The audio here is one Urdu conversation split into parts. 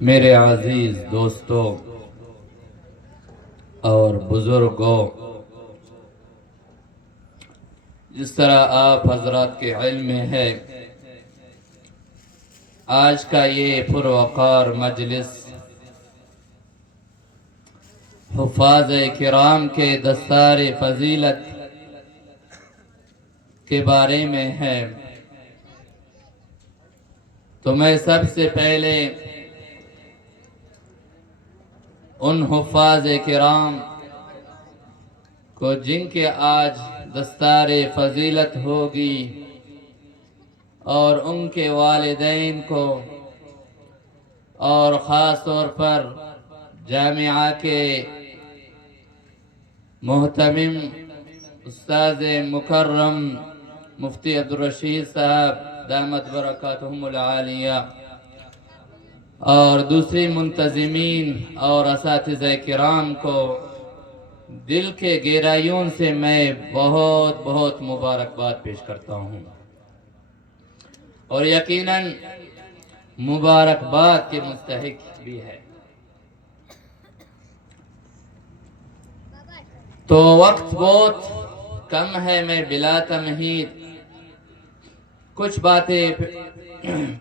میرے عزیز دوستوں اور بزرگوں، جس طرح آپ حضرات کے علم میں ہے، آج کا یہ پروقار مجلس حفاظ کرام کے دستار فضیلت کے بارے میں ہے۔ تو میں سب سے پہلے ان حفاظ کرام کو جن کے آج دستار فضیلت ہوگی اور ان کے والدین کو اور خاص طور پر جامعہ کے محتمم استاذ مکرم مفتی عبدالرشید صاحب دامت برکاتہم العالیہ اور دوسری منتظمین اور اساتذہ کرام کو دل کے گہرائیوں سے میں بہت بہت مبارکباد پیش کرتا ہوں، اور یقیناً مبارکباد کے مستحق بھی ہے۔ تو وقت بہت کم ہے، میں بلا تمہید کچھ باتیں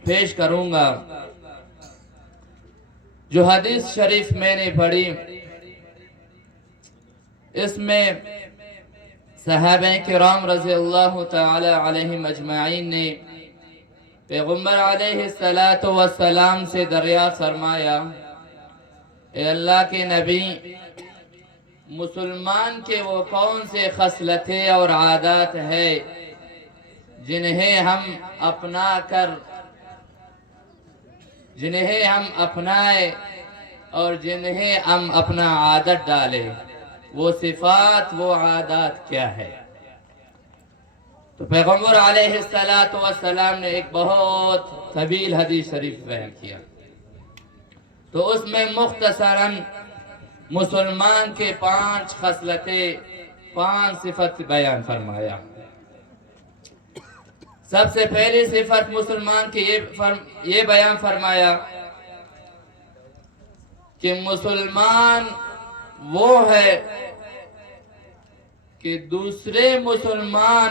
پیش کروں گا۔ جو حدیث شریف میں نے پڑھی، اس میں صحابہ کرام رضی اللہ تعالی علیہم اجمعین نے پیغمبر علیہ السلام سے دریافت فرمایا، اے اللہ کے نبی، مسلمان کے وہ کون سے خصلتیں اور عادات ہیں جنہیں ہم اپنائیں اور جنہیں ہم اپنا عادت ڈالیں، وہ صفات وہ عادات کیا ہے؟ تو پیغمبر علیہ السلام نے ایک بہت طویل حدیث شریف بیان کیا، تو اس میں مختصراً مسلمان کے 5 خصلتیں، 5 صفت بیان فرمایا۔ سب سے پہلی صفت مسلمان کی یہ بیان فرمایا کہ مسلمان وہ ہے کہ ایک مسلمان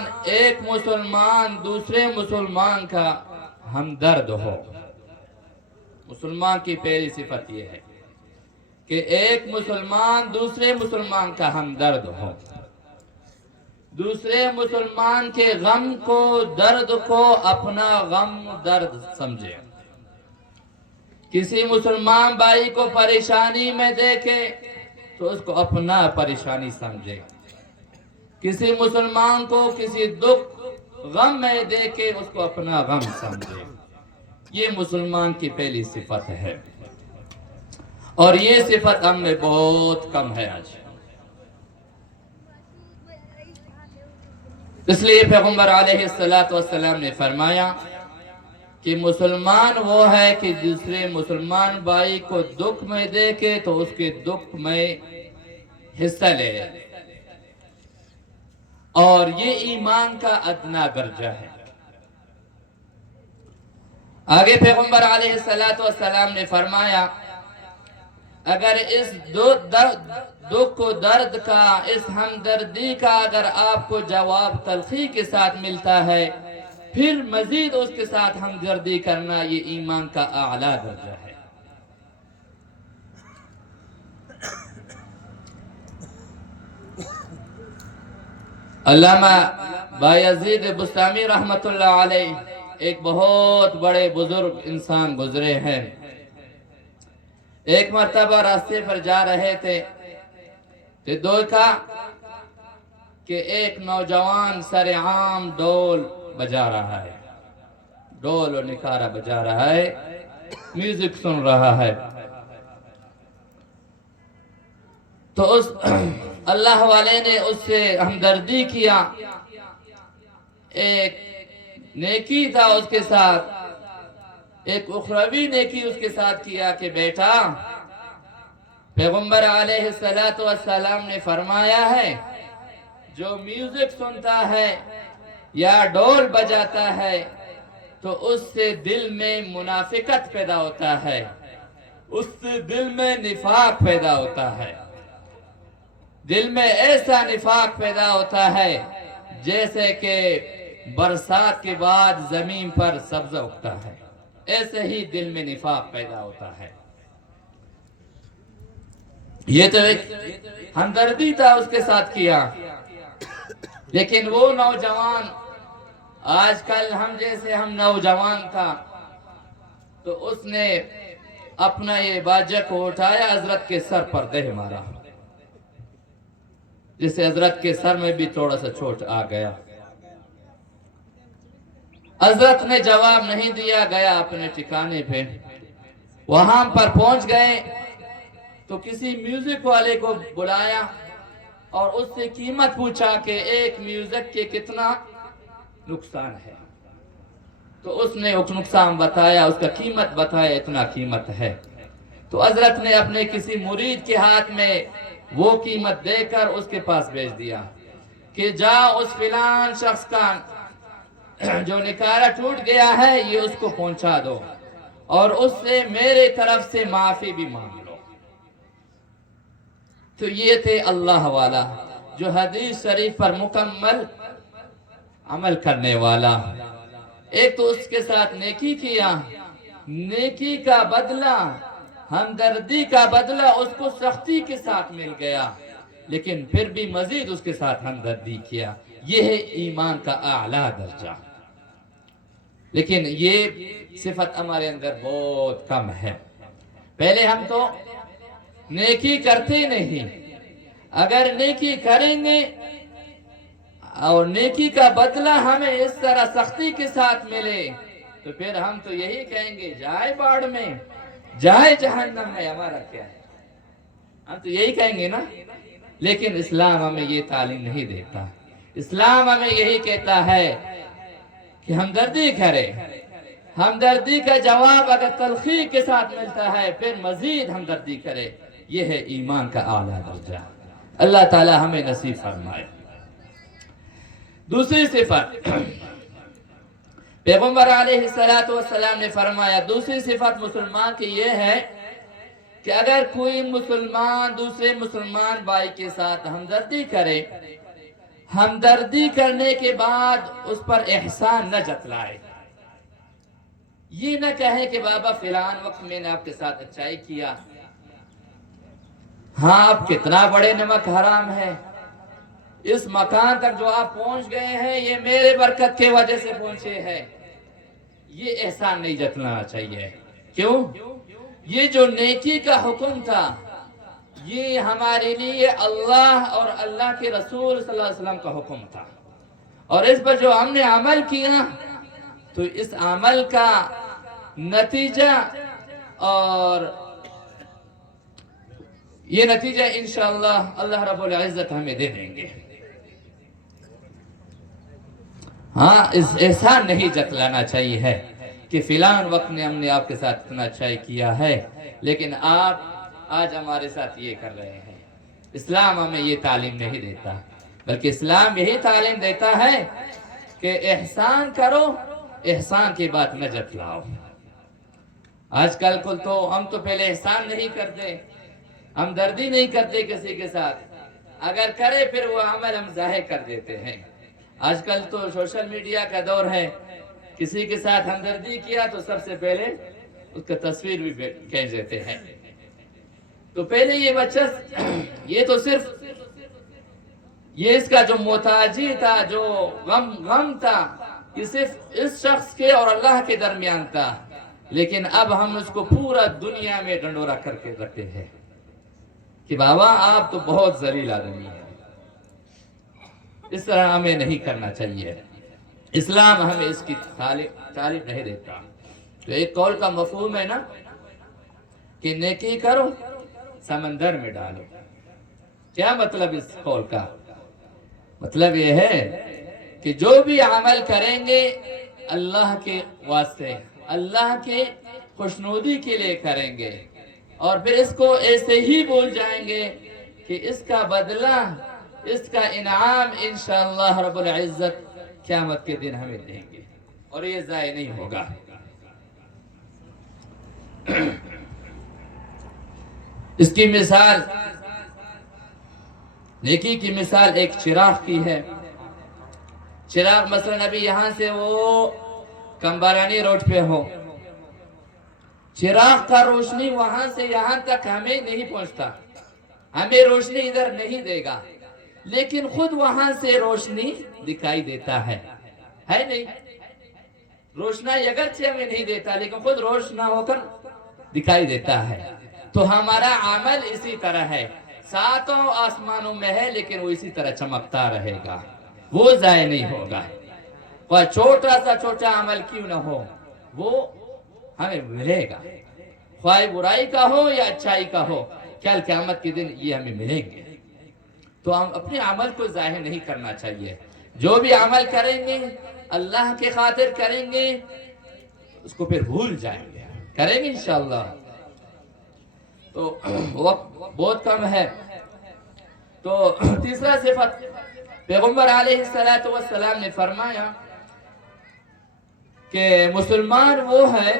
دوسرے مسلمان کا ہمدرد ہو۔ مسلمان کی پہلی صفت یہ ہے کہ ایک مسلمان دوسرے مسلمان کا ہمدرد ہو، دوسرے مسلمان کے غم کو، درد کو اپنا غم درد سمجھے۔ کسی مسلمان بھائی کو پریشانی میں دیکھے تو اس کو اپنا پریشانی سمجھے، کسی مسلمان کو کسی دکھ غم میں دیکھے اس کو اپنا غم سمجھے۔ یہ مسلمان کی پہلی صفت ہے، اور یہ صفت ہم میں بہت کم ہے آج۔ اس لیے پیغمبر علیہ السلام نے فرمایا کہ مسلمان وہ ہے کہ دوسرے مسلمان بھائی کو دکھ میں دیکھے تو اس کے دکھ میں حصہ لے، اور یہ ایمان کا ادنا درجہ ہے۔ آگے پیغمبر علیہ السلام نے فرمایا، اگر اس دکھ و درد کا، اس ہمدردی کا اگر آپ کو جواب تلخی کے ساتھ ملتا ہے، پھر مزید اس کے ساتھ ہمدردی کرنا، یہ ایمان کا اعلیٰ درجہ ہے۔ علامہ بایزید بسطامی رحمت اللہ علیہ ایک بہت بڑے بزرگ انسان گزرے ہیں۔ ایک مرتبہ راستے پر جا رہے تھے تو دیکھا کہ ایک نوجوان سرعام ڈول بجا رہا ہے، ڈول و نکارہ بجا رہا ہے، میوزک سن رہا ہے۔ تو اس اللہ والے نے اس سے ہمدردی کیا، ایک نیکی تھا اس کے ساتھ، ایک اخروی نیکی اس کے ساتھ کیا کہ بیٹا، پیغمبر علیہ السلام نے فرمایا ہے، جو میوزک سنتا ہے یا ڈول بجاتا ہے تو اس سے دل میں منافقت پیدا ہوتا ہے، اس سے دل میں نفاق پیدا ہوتا ہے، دل میں ایسا نفاق پیدا ہوتا ہے جیسے کہ برسات کے بعد زمین پر سبزہ اگتا ہے، ایسے ہی دل میں نفاق پیدا ہوتا ہے۔ یہ تو ایک ہمدردی تھا اس کے ساتھ کیا، لیکن وہ نوجوان، آج کل ہم جیسے ہم نوجوان تھا تو اس نے اپنا یہ باجہ کو اٹھایا، حضرت کے سر پر دہ مارا، جس سے حضرت کے سر میں بھی تھوڑا سا چوٹ آ گیا۔ حضرت نے جواب نہیں دیا، گیا اپنے ٹھکانے پہ۔ وہاں پر پہنچ گئے تو کسی میوزک والے کو بلایا اور اس سے قیمت پوچھا کہ ایک میوزک کے کتنا نقصان ہے، تو اس نے اس نقصان بتایا، اس کا قیمت بتایا، اتنا قیمت ہے۔ تو حضرت نے اپنے کسی مرید کے ہاتھ میں وہ قیمت دے کر اس کے پاس بھیج دیا کہ جا اس فلان شخص کا جو نکارہ ٹوٹ گیا ہے یہ اس کو پہنچا دو اور اس سے میرے طرف سے معافی بھی مانگ لو۔ تو یہ تھے اللہ والا، جو حدیث شریف پر مکمل عمل کرنے والا۔ ایک تو اس کے ساتھ نیکی کیا، نیکی کا بدلہ، ہمدردی کا بدلہ اس کو سختی کے ساتھ مل گیا، لیکن پھر بھی مزید اس کے ساتھ ہمدردی کیا۔ یہ ہے ایمان کا اعلیٰ درجہ، لیکن یہ صفت ہمارے اندر بہت کم ہے۔ پہلے ہم تو نیکی کرتے نہیں، اگر نیکی کریں گے اور نیکی کا بدلہ ہمیں اس طرح سختی کے ساتھ ملے تو پھر ہم تو یہی کہیں گے جائے باڑ میں، جائے جہنم میں، ہمارا کیا ہے، ہم تو یہی کہیں گے نا۔ لیکن اسلام ہمیں یہ تعلیم نہیں دیتا، اسلام ہمیں یہی کہتا ہے کہ ہمدردی کرے، ہمدردی کا جواب اگر تلخی کے ساتھ ملتا ہے پھر مزید ہمدردی کرے۔ یہ ہے ایمان کا اعلیٰ درجہ، اللہ تعالی ہمیں نصیب فرمائے۔ دوسری صفت پیغمبر علیہ السلام نے فرمایا، دوسری صفت مسلمان کی یہ ہے کہ اگر کوئی مسلمان دوسرے مسلمان بھائی کے ساتھ ہمدردی کرے، ہمدردی کرنے کے بعد اس پر احسان نہ جتلائے، یہ نہ کہے کہ بابا فلان وقت میں نے آپ کے ساتھ اچھائی کیا، ہاں آپ کتنا بڑے نمک حرام ہے، اس مکان تک جو آپ پہنچ گئے ہیں یہ میرے برکت کے وجہ سے پہنچے ہیں، یہ احسان نہیں جتلانا چاہیے۔ کیوں؟ یہ جو نیکی کا حکم تھا یہ ہمارے لیے اللہ اور اللہ کے رسول صلی اللہ علیہ وسلم کا حکم تھا، اور اس پر جو ہم نے عمل کیا تو اس عمل کا نتیجہ اور یہ نتیجہ انشاءاللہ اللہ رب العزت ہمیں دے دیں گے۔ ہاں، اس احسان نہیں جتلانا چاہیے ہے کہ فلان وقت نے ہم نے آپ کے ساتھ اتنا اچھائی کیا ہے لیکن آپ آج ہمارے ساتھ یہ کر رہے ہیں۔ اسلام ہمیں یہ تعلیم نہیں دیتا، بلکہ اسلام یہی تعلیم دیتا ہے کہ احسان کرو، احسان کی بات نہ جتلاؤ۔ آج کل تو ہم تو پہلے احسان نہیں کرتے، ہمدردی نہیں کرتے کسی کے ساتھ، اگر کرے پھر وہ عمل ہم ظاہر کر دیتے ہیں۔ آج کل تو سوشل میڈیا کا دور ہے، کسی کے ساتھ ہمدردی کیا تو سب سے پہلے اس کا تصویر بھی کھینچ دیتے ہیں۔ تو پہلے یہ بچہ یہ تو صرف یہ اس کا جو محتاجی تھا، جو غم تھا، یہ صرف اس شخص کے اور اللہ کے درمیان تھا، لیکن اب ہم اس کو پورا دنیا میں ڈنڈورا کر کے رکھتے ہیں کہ بابا آپ تو بہت ذلیل آدمی ہیں۔ اس طرح ہمیں نہیں کرنا چاہیے، اسلام ہمیں اس کی تعلیم نہیں دیتا۔ تو ایک قول کا مفہوم ہے نا کہ نیکی کرو سمندر میں ڈالو۔ کیا مطلب اس قول کا؟ مطلب یہ ہے کہ جو بھی عمل کریں گے اللہ کے واسطے، اللہ کے خوشنودی کے لیے کریں گے، اور پھر اس کو ایسے ہی بول جائیں گے کہ اس کا بدلہ، اس کا انعام انشاءاللہ رب العزت قیامت کے دن ہمیں دیں گے اور یہ ضائع نہیں ہوگا۔ اس کی مثال، نیکی کی مثال ایک چراغ کی ہے۔ چراغ مثلا ابھی یہاں سے وہ کمبارانی روڈ پہ ہو، چراغ کا روشنی وہاں سے یہاں تک ہمیں نہیں پہنچتا، ہمیں روشنی ادھر نہیں دے گا، لیکن خود وہاں سے روشنی دکھائی دیتا ہے نہیں؟ روشنائی اگرچہ ہمیں نہیں دیتا لیکن خود روشنا ہو کر دکھائی دیتا ہے۔ تو ہمارا عمل اسی طرح ہے، ساتوں آسمانوں میں ہے لیکن وہ اسی طرح چمکتا رہے گا، وہ ضائع نہیں ہوگا۔ کوئی چھوٹا سا چھوٹا عمل کیوں نہ ہو وہ ہمیں ملے گا، خواہ برائی کا ہو یا اچھائی کا ہو، کل قیامت کے دن یہ ہمیں ملیں گے۔ تو ہم اپنے عمل کو ظاہر نہیں کرنا چاہیے، جو بھی عمل کریں گے اللہ کے خاطر کریں گے، اس کو پھر بھول جائیں گے، کریں گے انشاءاللہ۔ تو وقت بہت کم ہے، تو تیسرا صفت پیغمبر علیہ السلام نے فرمایا کہ مسلمان وہ ہے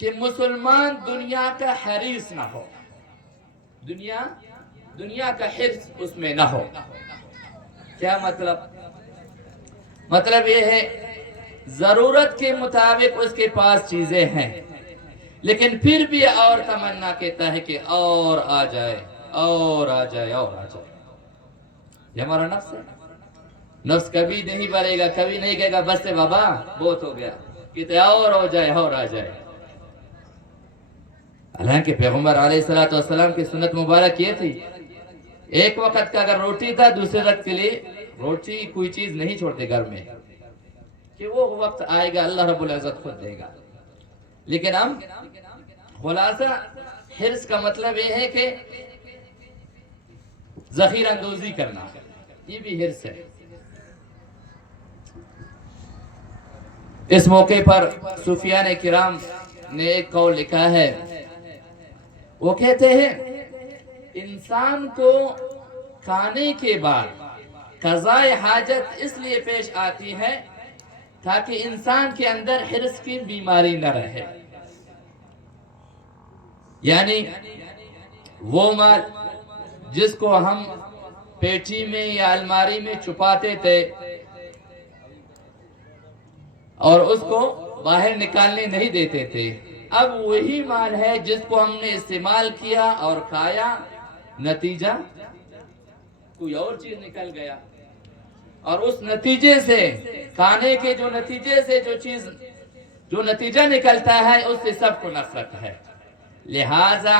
کہ مسلمان دنیا کا حریص نہ ہو، دنیا کا حرص اس میں نہ ہو۔ کیا مطلب یہ ہے ضرورت کے مطابق اس کے پاس چیزیں ہیں، لیکن پھر بھی اور تمنا کہتا ہے کہ اور آ جائے اور آ جائے اور آ جائے۔ یہ ہمارا نفس ہے، نفس کبھی نہیں بڑھے گا، کبھی نہیں کہے گا بس سے بابا بہت ہو گیا، کہتے اور ہو جائے اور آ جائے۔ حالانکہ پیغمبر علیہ السلام کی سنت مبارک یہ تھی، ایک وقت کا اگر روٹی تھا دوسرے وقت کے لیے روٹی کوئی چیز نہیں چھوڑتے گھر میں، کہ وہ وقت آئے گا اللہ رب العزت خود دے گا۔ لیکن ہم خلاصہ حرص کا مطلب یہ ہے کہ ذخیرہ اندوزی کرنا، یہ بھی حرص ہے۔ اس موقع پر صوفیان کرام نے ایک قول لکھا ہے، وہ کہتے ہیں انسان کو کھانے کے بعد قضائے حاجت اس لیے پیش آتی ہے تاکہ انسان کے اندر حرص کی بیماری نہ رہے، یعنی وہ مال جس کو ہم پیٹی میں یا الماری میں چھپاتے تھے اور اس کو باہر نکالنے نہیں دیتے تھے، اب وہی مال ہے جس کو ہم نے استعمال کیا اور کھایا، نتیجہ کوئی اور چیز نکل گیا، اور اس نتیجے سے کھانے کے جو نتیجہ نکلتا ہے اس سے سب کو نفرت ہے۔ لہذا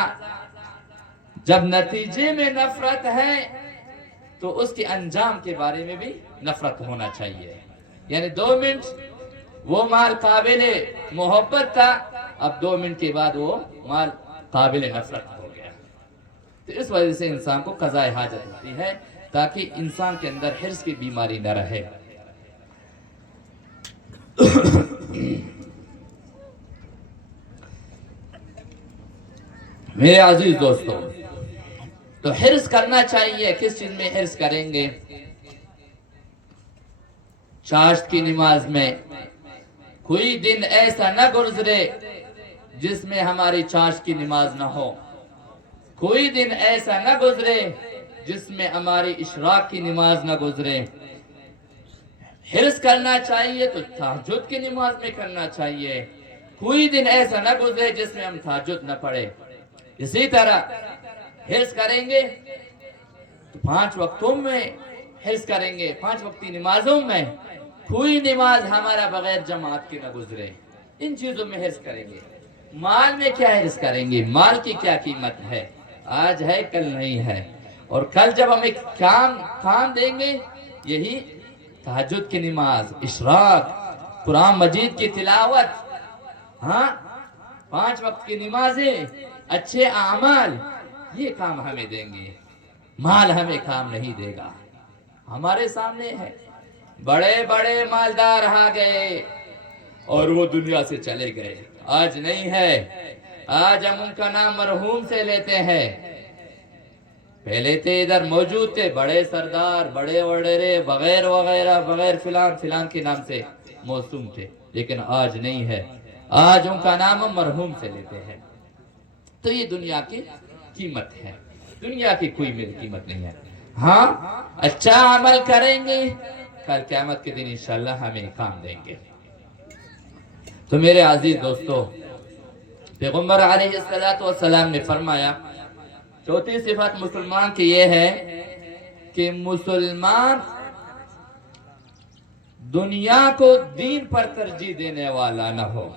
جب نتیجے میں نفرت ہے تو اس کے انجام کے بارے میں بھی نفرت ہونا چاہیے، یعنی 2 منٹ وہ مال قابل محبت تھا، اب 2 منٹ کے بعد وہ مال قابل نفرت ہو گیا۔ تو اس وجہ سے انسان کو قضاء حاجت ہوتی ہے تاکہ انسان کے اندر حرص کی بیماری نہ رہے۔ میرے عزیز دوستو، تو حرص کرنا چاہیے، کس چیز میں حرص کریں گے؟ چاشت کی نماز میں کوئی دن ایسا نہ گزرے جس میں ہماری چاشت کی نماز نہ ہو، کوئی دن ایسا نہ گزرے جس میں ہماری اشراق کی نماز نہ گزرے۔ حرص کرنا چاہیے تو تہجد کی نماز میں کرنا چاہیے، کوئی دن ایسا نہ گزرے جس میں ہم تہجد نہ پڑھے۔ اسی طرح حرص کریں گے تو 5 وقتوں میں حرص کریں گے، 5 وقتی نمازوں میں کوئی نماز ہمارا بغیر جماعت کی نہ گزرے، ان چیزوں میں حرص کریں گے۔ مال میں کیا حرص کریں گے؟ مال کی کیا قیمت ہے؟ آج ہے کل نہیں ہے، اور کل جب ہم ایک کام دیں گے، یہی تہجد کی نماز، اشراق، قرآن مجید کی تلاوت، 5 وقت کی نمازیں، اچھے اعمال، یہ کام ہمیں دیں گے، مال ہمیں کام نہیں دے گا۔ ہمارے سامنے ہے بڑے بڑے مالدار آ گئے اور وہ دنیا سے چلے گئے، آج نہیں ہے، آج ہم ان کا نام مرحوم سے لیتے ہیں، پہلے تھے ادھر موجود تھے بڑے سردار، بڑے وڈیرے، بغیر فلان کے نام سے موسوم تھے، لیکن آج نہیں ہے، آج ان کا نام ہم مرحوم سے لیتے ہیں۔ تو یہ دنیا کی قیمت ہے، دنیا کی کوئی قیمت نہیں ہے۔ ہاں اچھا عمل کریں گے، کل قیامت کے دن انشاءاللہ ہمیں کام دیں گے۔ تو میرے عزیز دوستو، پیغمبر علیہ السلام نے فرمایا چوتھی صفت مسلمان کی یہ ہے کہ مسلمان دنیا کو دین پر ترجیح دینے والا نہ ہو۔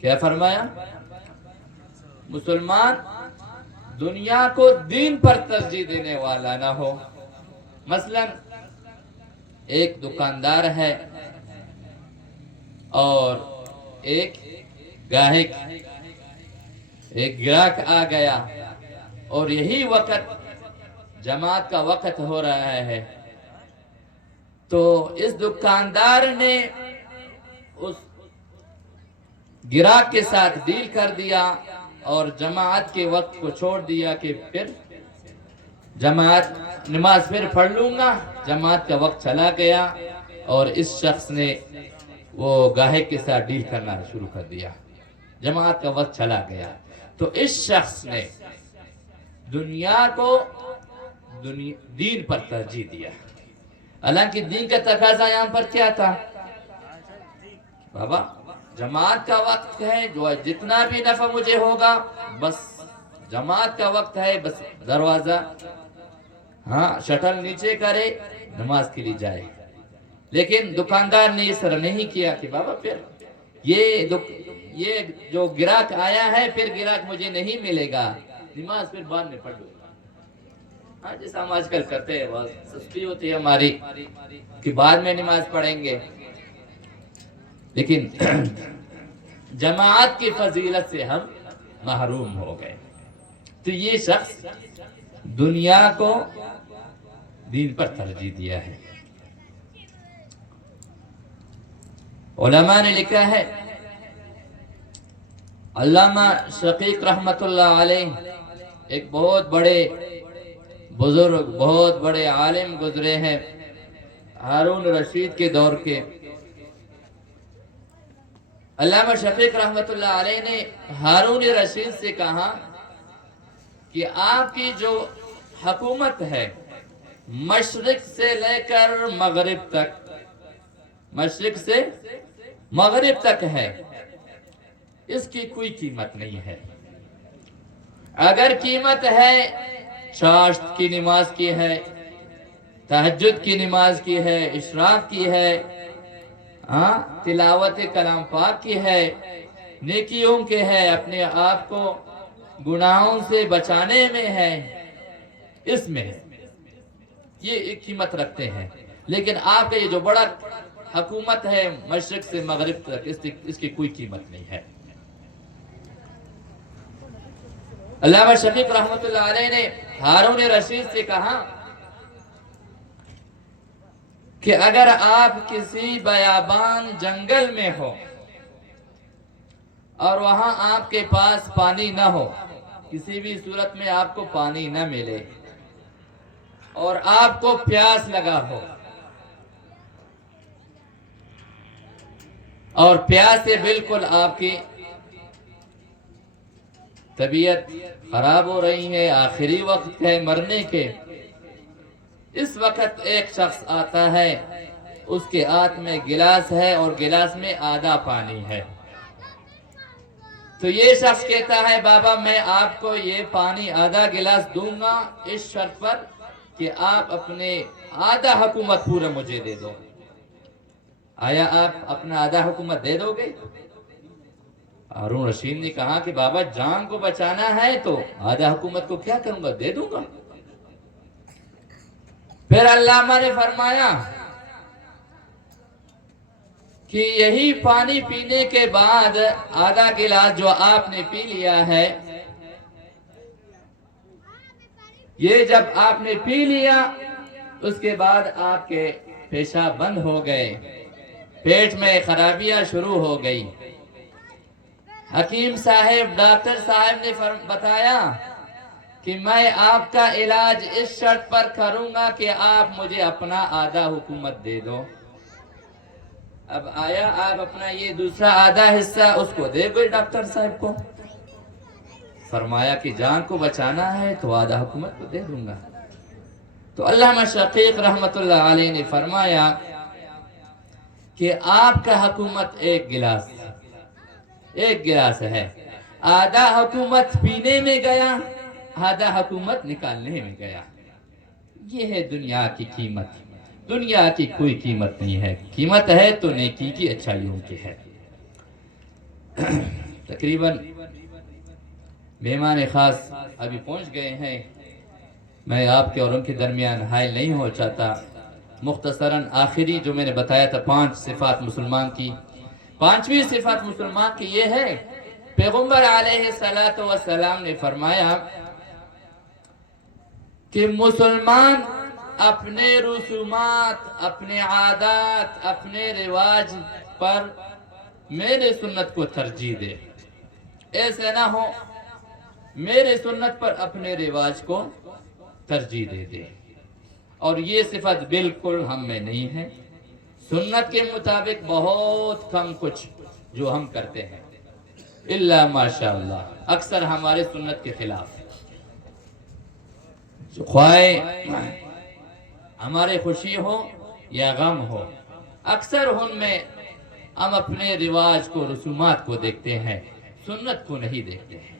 کیا فرمایا؟ مسلمان دنیا کو دین پر ترجیح دینے والا نہ ہو۔ مثلا ایک دکاندار ہے اور ایک گاہک، ایک گراہک آ گیا اور یہی وقت جماعت کا وقت ہو رہا ہے، تو اس دکاندار نے اس گراہک کے ساتھ ڈیل کر دیا اور جماعت کے وقت کو چھوڑ دیا کہ پھر جماعت نماز پھر پڑھ لوں گا، جماعت کا وقت چلا گیا اور اس شخص نے وہ گاہک کے ساتھ ڈیل کرنا شروع کر دیا، جماعت کا وقت چلا گیا۔ تو اس شخص نے دنیا کو دین پر ترجیح دیا، حالانکہ دین کا تقاضا یہاں پر کیا تھا؟ بابا جماعت کا وقت ہے، جو جتنا بھی نفع مجھے ہوگا، بس جماعت کا وقت ہے، بس دروازہ شٹل نیچے کرے، نماز کے لیے جائے۔ لیکن دکاندار نے اس طرح نہیں کیا کہ بابا پھر یہ جو گراہک آیا ہے، پھر گراہک مجھے نہیں ملے گا، نماز پھر بعد میں پڑھ لوں گا۔ جیسا ہم آج کل کرتے ہیں، بہت سستی ہوتی ہے ہماری کہ بعد میں نماز پڑھیں گے، لیکن جماعت کی فضیلت سے ہم محروم ہو گئے۔ تو یہ شخص دنیا کو دین پر ترجیح دیا ہے۔ علماء نے لکھا ہے، علامہ شقیق رحمت اللہ علیہ ایک بہت بڑے بزرگ، بہت بڑے عالم گزرے ہیں ہارون رشید کے دور کے۔ علامہ شفیق رحمت اللہ علیہ نے ہارون رشید سے کہا کہ آپ کی جو حکومت ہے مشرق سے لے کر مغرب تک، مشرق سے مغرب تک ہے، اس کی کوئی قیمت نہیں ہے۔ اگر قیمت ہے، چاشت کی نماز کی ہے، تہجد کی نماز کی ہے، اشراق کی ہے، تلاوت کلام پاک کی ہے، نیکیوں کے ہے، اپنے آپ کو گناہوں سے بچانے میں ہے، اس میں یہ ایک قیمت رکھتے ہیں۔ لیکن آپ کا یہ جو بڑا حکومت ہے مشرق سے مغرب تک، اس کی کوئی قیمت نہیں ہے۔ علامہ شفیق رحمت اللہ علیہ نے ہارون رشید سے کہا کہ اگر آپ کسی بیابان جنگل میں ہو اور وہاں آپ کے پاس پانی نہ ہو، کسی بھی صورت میں آپ کو پانی نہ ملے اور آپ کو پیاس لگا ہو، اور پیاس سے بالکل آپ کی طبیعت خراب ہو رہی ہے، آخری وقت ہے مرنے کے، اس وقت ایک شخص آتا ہے، اس کے ہاتھ میں گلاس ہے اور گلاس میں آدھا پانی ہے، تو یہ شخص کہتا ہے بابا میں آپ کو یہ پانی آدھا گلاس دوں گا اس شرط پر کہ آپ اپنے آدھا حکومت پورا مجھے دے دو۔ آیا آپ اپنا آدھا حکومت دے دو گے؟ ہارون رشید نے کہا کہ بابا جان کو بچانا ہے تو آدھا حکومت کو کیا کروں گا، دے دوں گا۔ پھر علامہ نے فرمایا کہ یہی پانی پینے کے بعد آدھا گلاس جو آپ نے پی لیا ہے، یہ جب آپ نے پی لیا اس کے بعد آپ کے پیشاب بند ہو گئے، پیٹ میں خرابیاں شروع ہو گئی، حکیم صاحب، ڈاکٹر صاحب نے بتایا کہ میں آپ کا علاج اس شرط پر کروں گا کہ آپ مجھے اپنا آدھا حکومت دے دو۔ اب آیا آپ اپنا یہ دوسرا آدھا حصہ اس کو دے گئے ڈاکٹر صاحب کو، فرمایا کہ جان کو بچانا ہے تو آدھا حکومت کو دے دوں گا۔ تو علامہ شقیق رحمت اللہ علیہ نے فرمایا کہ آپ کا حکومت ایک گلاس ہے، آدھا حکومت پینے میں گیا، آدھا حکومت نکالنے میں گیا۔ یہ ہے دنیا کی قیمت۔ دنیا کی کوئی قیمت نہیں ہے، قیمت ہے تو نیکی کی، اچھائیوں کی ہے۔ تقریباً مہمان خاص ابھی پہنچ گئے ہیں، میں آپ کے اور ان کے درمیان حائل نہیں ہو چاہتا۔ مختصراً آخری جو میں نے بتایا تھا 5 صفات مسلمان کی، 5ویں صفات مسلمان کی یہ ہے، پیغمبر علیہ السلام نے فرمایا کہ مسلمان اپنے رسومات، اپنے عادات، اپنے رواج پر میرے سنت کو ترجیح دے۔ ایسے نہ ہو میرے سنت پر اپنے رواج کو ترجیح دے دے۔ اور یہ صفت بالکل ہم میں نہیں ہے۔ سنت کے مطابق بہت کم کچھ جو ہم کرتے ہیں، الا ماشاءاللہ اکثر ہمارے سنت کے خلاف ہے۔ خواہ ہمارے خوشی ہو یا غم ہو، اکثر ان میں ہم اپنے رواج کو، رسومات کو دیکھتے ہیں، سنت کو نہیں دیکھتے ہیں۔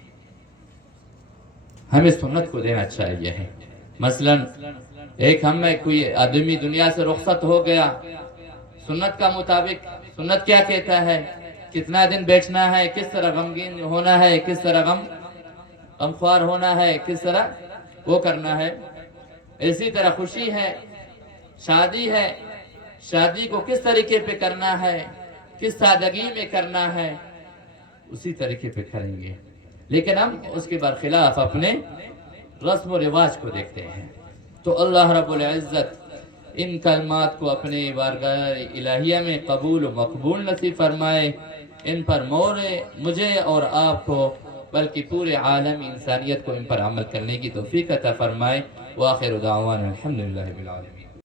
ہمیں سنت کو دینا چاہیے ہے۔ مثلا ایک ہم میں کوئی آدمی دنیا سے رخصت ہو گیا، سنت کا مطابق سنت کیا کہتا ہے، کتنا دن بیٹھنا ہے، کس طرح غمگین ہونا ہے، کس طرح غمخوار ہونا ہے، کس طرح وہ کرنا ہے۔ اسی طرح خوشی ہے، شادی ہے، شادی کو کس طریقے پہ کرنا ہے، کس سادگی میں کرنا ہے، اسی طریقے پہ کریں گے۔ لیکن ہم اس کے برخلاف اپنے رسم و رواج کو دیکھتے ہیں۔ تو اللہ رب العزت ان کلمات کو اپنے بارگاہ الہیہ میں قبول و مقبول نصیب فرمائے، ان پر مجھے اور آپ کو بلکہ پورے عالم انسانیت کو ان پر عمل کرنے کی توفیق عطا فرمائے۔ وآخر دعوانا الحمدللہ رب العالمین۔